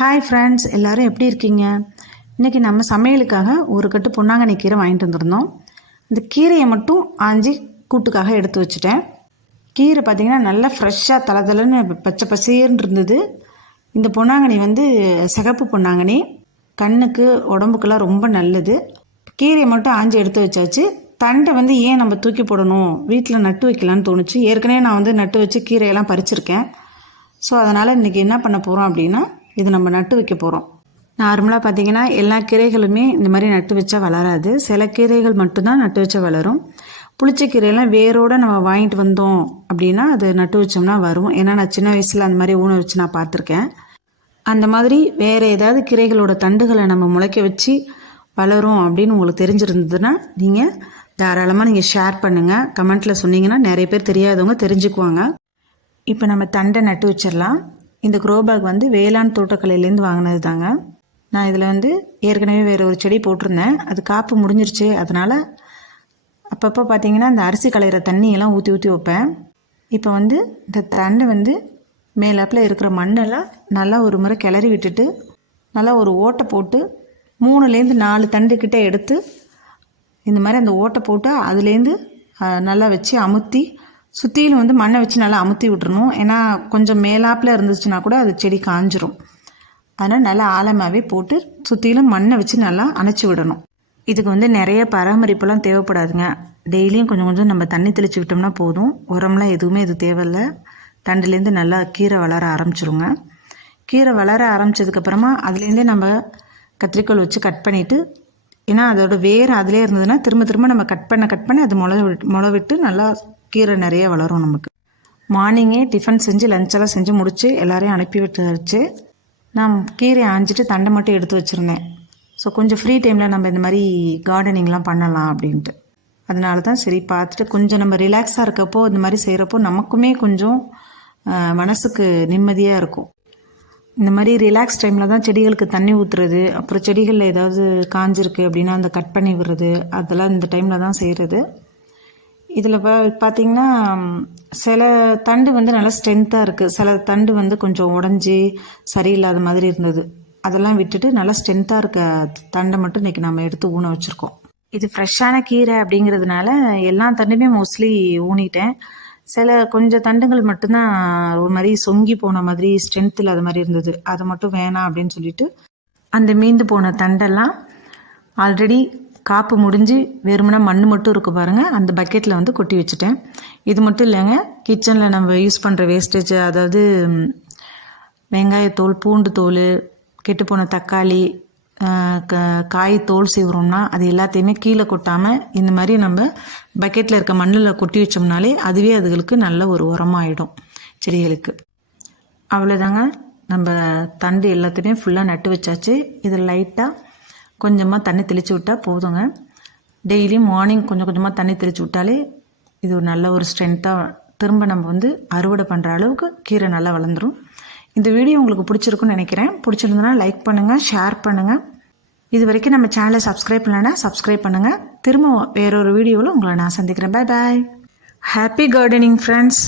Hi friends எல்லாரும் எப்படி இருக்கீங்க? இன்றைக்கி நம்ம சமையலுக்காக ஒரு கட்டு பொன்னாங்கண்ணி கீரை வாங்கிட்டு வந்திருந்தோம். இந்த கீரையை மட்டும் ஆஞ்சி கூட்டுக்காக எடுத்து வச்சுட்டேன். கீரை பார்த்திங்கன்னா நல்லா ஃப்ரெஷ்ஷாக தளதளன்னு பச்சை பசேர்னு இருந்தது. இந்த பொன்னாங்கண்ணி வந்து சிகப்பு பொன்னாங்கண்ணி. கண்ணுக்கு உடம்புக்கெல்லாம் ரொம்ப நல்லது. கீரையை மட்டும் ஆஞ்சி எடுத்து வச்சாச்சு. தண்டை வந்து ஏன் நம்ம தூக்கி போடணும்? வீட்டில் நட்டு வைக்கலான்னு தோணுச்சு. ஏற்கனவே நான் வந்து நட்டு வச்சு கீரையெல்லாம் பறிச்சிருக்கேன். ஸோ அதனால் இன்றைக்கி என்ன பண்ண போகிறோம் அப்படின்னா இது நம்ம நட்டு வைக்க போகிறோம் நார்மலாக பார்த்தீங்கன்னா எல்லா கீரைகளுமே இந்த மாதிரி நட்டு வச்சா வளராது. சில கீரைகள் மட்டும்தான் நட்டு வச்சா வளரும். புளிச்ச கீரையெல்லாம் வேரோடு நம்ம வாங்கிட்டு வந்தோம் அப்படின்னா அது நட்டு வச்சோம்னா வரும். ஏன்னா நான் சின்ன வயசில் அந்த மாதிரி ஊன வச்சு நான் பார்த்துருக்கேன் அந்த மாதிரி வேறு ஏதாவது கீரைகளோட தண்டுகளை நம்ம முளைக்க வச்சு வளரும் அப்படின்னு உங்களுக்கு தெரிஞ்சிருந்ததுன்னா நீங்கள் தாராளமாக நீங்கள் ஷேர் பண்ணுங்கள் கமெண்ட்டில் சொன்னீங்கன்னா நிறைய பேர் தெரியாதவங்க தெரிஞ்சுக்குவாங்க. இப்போ நம்ம தண்டை நட்டு வச்சிடலாம். இந்த க்ரோ பேக் வந்து வேளாண் தோட்டக்கலையிலேருந்து வாங்கினது தாங்க நான் இதில் வந்து ஏற்கனவே வேறு ஒரு செடி போட்டிருந்தேன். அது காப்பு முடிஞ்சிருச்சு. அதனால் அப்பப்போ பார்த்தீங்கன்னா இந்த அரிசி களையிற தண்ணியெல்லாம் ஊற்றி ஊற்றி வைப்பேன். இப்போ வந்து இந்த தண்டை வந்து மேலாப்பில் இருக்கிற மண்ணெல்லாம் நல்லா ஒரு முறை கிளறி விட்டுட்டு நல்லா ஒரு ஓட்டை போட்டு மூணுலேருந்து நாலு தண்டுக்கிட்ட எடுத்து இந்த மாதிரி அந்த ஓட்டை போட்டு அதுலேருந்து நல்லா வச்சு அமுத்தி சுற்றிலும் வந்து மண்ணை வச்சு நல்லா அமுத்தி விட்டுறணும். ஏன்னா கொஞ்சம் மேலாப்பில் இருந்துச்சுன்னா கூட அது செடி காஞ்சிரும். அதனால் நல்லா ஆழமாகவே போட்டு சுற்றிலும் மண்ணை வச்சு நல்லா அணைச்சி விடணும். இதுக்கு வந்து நிறைய பராமரிப்புலாம் தேவைப்படாதுங்க. டெய்லியும் கொஞ்சம் கொஞ்சம் நம்ம தண்ணி தெளித்து விட்டோம்னா போதும். உரம்லாம் எதுவுமே இது தேவையில்ல. தண்டுலேருந்து நல்லா கீரை வளர ஆரம்பிச்சிருங்க. கீரை வளர ஆரம்பிச்சதுக்கப்புறமா அதுலேருந்தே நம்ம கத்திரிக்கோல் வச்சு கட் பண்ணிவிட்டு ஏன்னா அதோட வேர் அதிலே இருந்ததுன்னா திரும்ப திரும்ப நம்ம கட் பண்ண கட் பண்ணி அது முளை விட்டு முளை விட்டு நல்லா கீரை நிறைய வளரும் நமக்கு. மார்னிங்கே டிஃபன் செஞ்சு லஞ்செல்லாம் செஞ்சு முடித்து எல்லாரையும் அனுப்பி விட்டுருச்சு நான் கீரை ஆஞ்சிட்டு தண்டை மட்டும் எடுத்து வச்சுருந்தேன். ஸோ கொஞ்சம் ஃப்ரீ டைமில் நம்ம இந்த மாதிரி கார்டனிங்லாம் பண்ணலாம் அப்படின்ட்டு. அதனால தான் சரி பார்த்துட்டு கொஞ்சம் நம்ம ரிலாக்ஸாக இருக்கப்போ இந்த மாதிரி செய்கிறப்போ நமக்குமே கொஞ்சம் மனசுக்கு நிம்மதியாக இருக்கும். இந்த மாதிரி ரிலாக்ஸ் டைமில் தான் செடிகளுக்கு தண்ணி ஊற்றுறது அப்புறம் செடிகளில் ஏதாவது காஞ்சிருக்கு அப்படின்னா அந்த கட் பண்ணி விடுறது அதெல்லாம் இந்த டைமில் தான் செய்கிறது இதில் பா பார்த்தீங்கன்னா சில தண்டு வந்து நல்லா ஸ்ட்ரென்த்தாக இருக்குது சில தண்டு வந்து கொஞ்சம் உடஞ்சி சரியில்லாத மாதிரி இருந்தது. அதெல்லாம் விட்டுட்டு நல்லா ஸ்ட்ரென்த்தாக இருக்க தண்டை மட்டும் இன்றைக்கி நம்ம எடுத்து ஊன வச்சுருக்கோம். இது ஃப்ரெஷ்ஷான கீரை அப்படிங்கிறதுனால எல்லா தண்டுமே மோஸ்ட்லி ஊனிட்டேன். சில கொஞ்சம் தண்டுங்கள் மட்டும்தான் ஒரு மாதிரி சொங்கி போன மாதிரி ஸ்ட்ரென்த் இல்லாத மாதிரி இருந்தது. அதை மட்டும் வேணாம் அப்படின்னு சொல்லிட்டு அந்த மீந்து போன தண்டெல்லாம் ஆல்ரெடி காப்பு முடிஞ்சு வெறுமனா மண் மட்டும் இருக்கு பாருங்கள் அந்த பக்கெட்டில் வந்து கொட்டி வச்சுட்டேன். இது மட்டும் இல்லைங்க. கிச்சனில் நம்ம யூஸ் பண்ணுற வேஸ்டேஜ் அதாவது வெங்காயத்தோல் பூண்டு தோல் கெட்டுப்போன தக்காளி க- காய் தோல் செய்கிறோம்னா அது எல்லாத்தையுமே கீழே கொட்டாமல் இந்த மாதிரி நம்ம பக்கெட்டில் இருக்க மண்ணில் கொட்டி வச்சோம்னாலே அதுவே அதுகளுக்கு நல்ல ஒரு உரமாயிடும் செடிகளுக்கு. அவ்வளோதாங்க நம்ம தண்டு எல்லாத்தையுமே ஃபுல்லாக நட்டு வச்சாச்சு. இதில் லைட்டாக கொஞ்சமாக தண்ணி தெளித்து விட்டால் போதுங்க. டெய்லியும் மார்னிங் கொஞ்சம் கொஞ்சமாக தண்ணி தெளித்து விட்டாலே இது ஒரு நல்ல ஒரு ஸ்ட்ரென்த்தாக திரும்ப நம்ம வந்து அறுவடை பண்ணுற அளவுக்கு கீரை நல்லா வளர்ந்துரும். இந்த வீடியோ உங்களுக்கு பிடிச்சிருக்குன்னு நினைக்கிறேன். பிடிச்சிருந்ததுன்னா லைக் பண்ணுங்கள் ஷேர் பண்ணுங்கள் இது வரைக்கும் நம்ம சேனலை சப்ஸ்கிரைப் பண்ணலைன்னா சப்ஸ்கிரைப் பண்ணுங்கள் திரும்ப வேறொரு வீடியோவில் உங்களை நான் சந்திக்கிறேன். Bye bye happy gardening friends